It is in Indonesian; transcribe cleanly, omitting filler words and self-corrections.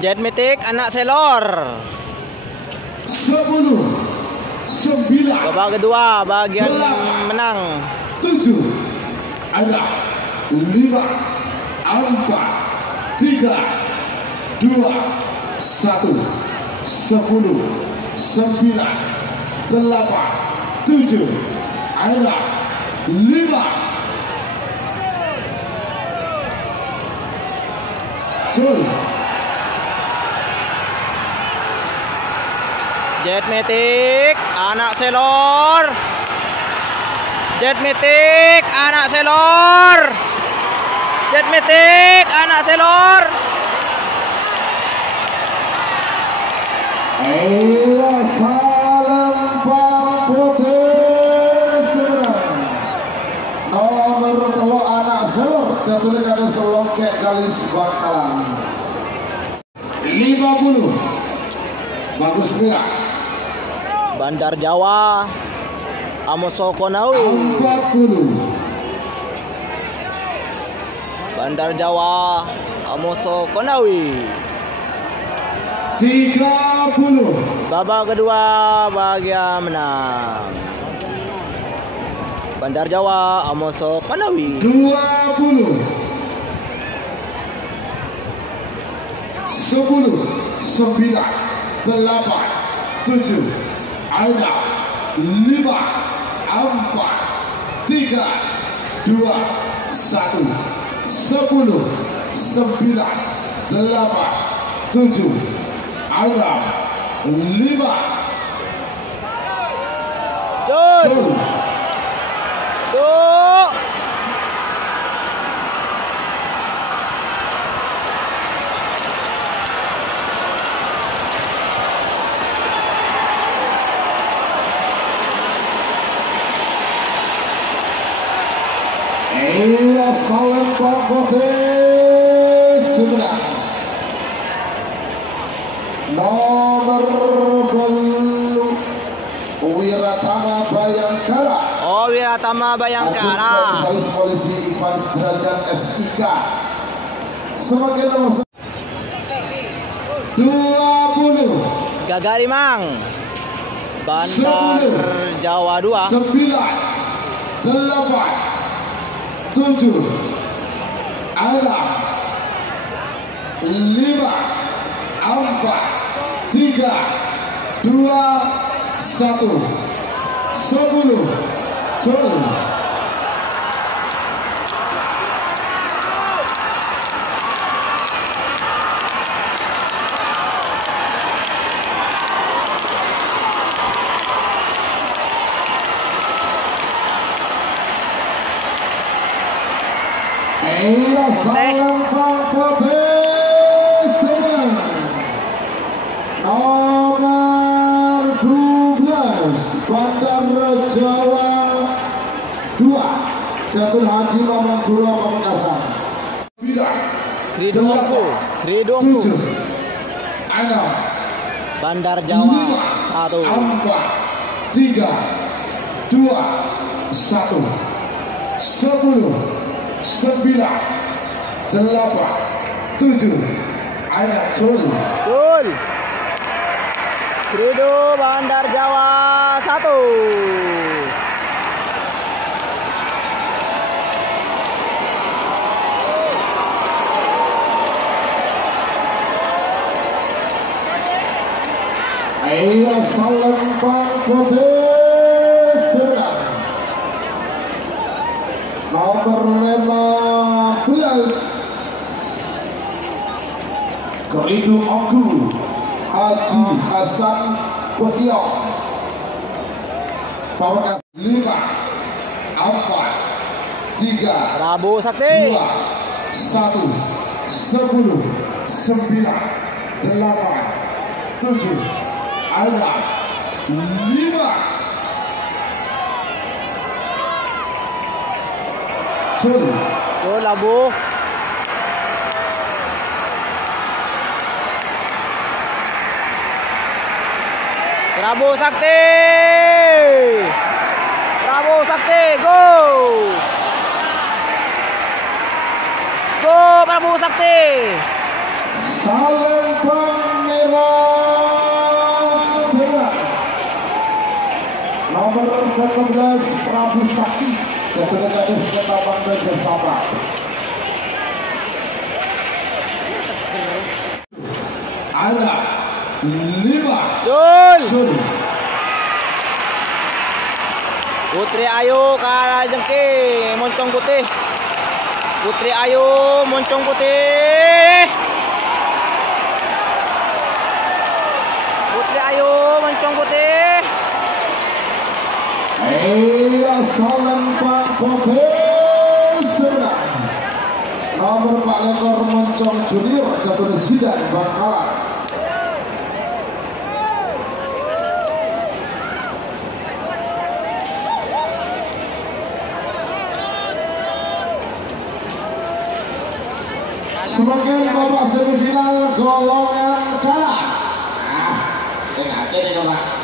Jet Mythic anak selor. 10, 9. Babak kedua bagian menang. 7. Ada 5, 4, 3, 2, 1. 10, 9, 8, 7. Ada 5. Jol. Jet Mythic anak selor. Jet Mythic anak selor. Jet Mythic anak selor. Ayo salam Bang Putih Seberang. Nomor telu anak selor ketulik ada selongkek galis Bangkalan. 50. Bagus merah. Bandar Jawa Amoso Konawi. 40. Bandar Jawa Amoso Konawi. 30. Babak kedua bagian menang. Bandar Jawa Amoso Konawi. 20. 10, 9, 8, 7. Ada 5, 4, 3, 2, 1. 10, 9, 8, 7. Ada 5. Jul. Jol. Duk. Iya salam Bang Putih Seberang. Nomor belu Wiratama Bayangkara. Oh, Wiratama Bayangkara. Komisaris Polisi Ivan Derajat SIK. Sebagai nomor 20. Gagari Mang. Bandar Jawa 2. 9, 8, 7. Ada 5, 4, 3, 2, 1. 10. Jol. Iya salam Bang Putih Seberang. Nomor 12 Bandar Jawa 2 Datul Haji Maman Guru Pamekasan. 9, Kridongku. 7. Ada Bandar Jawa 1. 4, 3, 2, 1. 10, 9, 8, 7. Ada Jol. Jul. Krido Bandar Jawa 1. Ayo salam Bang Putih Seberang. Nomor 15 Keridu Oku Haji Hasan Pekiok. Pamekasan. 5, 4, 3, Prabu Sakti. 2, 1. 10, 9, 8, 7. Ada 5. Jol. Jul Abu. Prabu Sakti. Prabu Sakti, go. Go Prabu Sakti. Salam ke-11 Prabu Sakti kepada gadis Ketapang dan bersama. Ada 5 Jul. Putri Ayu Karajengki Moncong Putih. Putri Ayu Moncong Putih. Putri Ayu Moncong Putih. Salam Pak Profesor. Nomor Pak Lekor Moncong Junior Kepresiden Bangkalan. Sebagai babak semifinal golongan kalah. Tengah ini Pak.